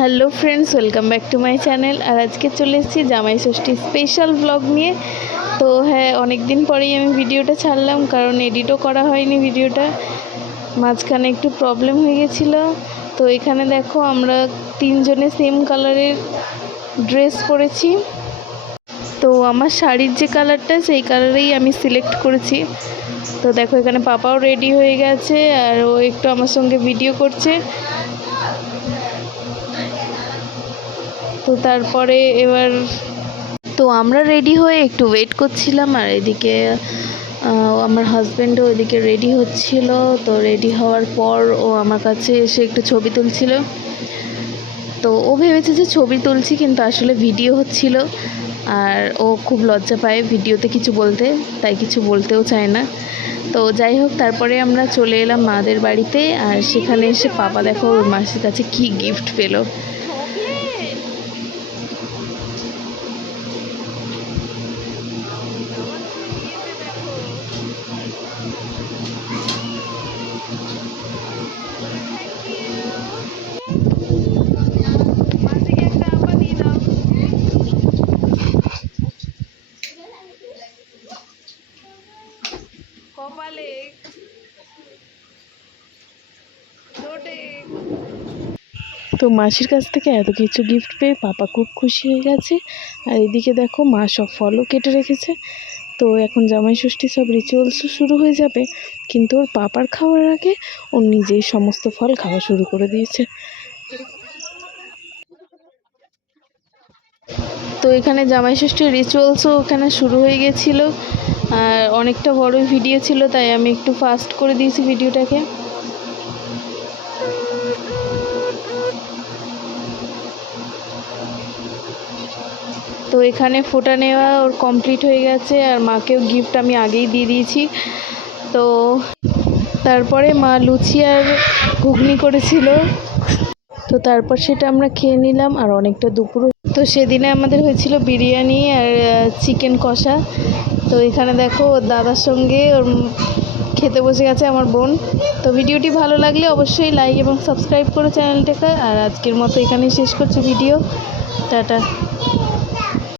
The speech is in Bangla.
Hello friends, welcome back to my channel. আর আজকে চলে এসেছি জামাই ষষ্ঠী স্পেশাল ব্লগ নিয়ে। তো হ্যাঁ অনেক দিন পরেই আমি ভিডিওটা ছাড়লাম, কারণ এডিটও করা হয়নি ভিডিওটা। মাঝখানে একটু প্রবলেম হয়ে গেছিল। তো এখানে দেখো আমরা তিনজনে সেম কালারের ড্রেস পরেছি। তো আমার শাড়ির যে কালারটা সেই কালারেই আমি সিলেক্ট করেছি। তো দেখো এখানে পাপাও রেডি হয়ে গেছে, আর ও একটু আমার সঙ্গে ভিডিও করছে। তো তারপরে এবার তো আমরা রেডি হয়ে একটু ওয়েট করছিলাম আর এদিকে আমার হাজব্যান্ডও ওইদিকে রেডি হচ্ছিল। তো রেডি হওয়ার পর ও আমার কাছে এসে একটু ছবি তুলছিল। তো ও ভেবেছে যে ছবি তুলছি কিন্তু আসলে ভিডিও হচ্ছিল। আর ও খুব লজ্জা পায় ভিডিওতে কিছু বলতে, তাই কিছু বলতেও চায় না। তো যাই হোক, তারপরে আমরা চলে এলাম মাদের বাড়িতে। আর সেখানে এসে পাপা দেখো ওর মাসির কাছে কি গিফট পেল। কপালে তো মাসির কাছ থেকে এত কিছু গিফট পেয়ে পাপা খুব খুশি হয়ে গেছে। আর এদিকে দেখো মা সব ফলও কেটে রেখেছে। তো এখন জামাই ষষ্ঠী সব রিচুয়ালসও শুরু হয়ে যাবে। কিন্তু ওর পাপার খাওয়ার আগে ও নিজেই সমস্ত ফল খাওয়া শুরু করে দিয়েছে। তো এখানে জামাই ষষ্ঠীর রিচুয়ালসও ওখানে শুরু হয়ে গেছিল। আর অনেকটা বড় ভিডিও ছিল, তাই আমি একটু ফাস্ট করে দিয়েছি ভিডিওটাকে তো এখানে ফোটা নেওয়া ওর কমপ্লিট হয়ে গেছে, আর মাকেও গিফট আমি আগেই দিয়ে দিয়েছি। তো তারপরে মা লুচি আর ঘুগনি করেছিল। তো তারপর সেটা আমরা খেয়ে নিলাম, আর অনেকটা দুপুর তো সেদিনে আমাদের হয়েছিল বিরিয়ানি আর চিকেন কষা। তো এখানে দেখো, ওর দাদার সঙ্গে ওর খেতে বসে গেছে আমার বোন। তো ভিডিওটি ভালো লাগলে অবশ্যই লাইক এবং সাবস্ক্রাইব করো চ্যানেলটাকে। আর আজকের মতো এখানেই শেষ করছি ভিডিও। টাটা।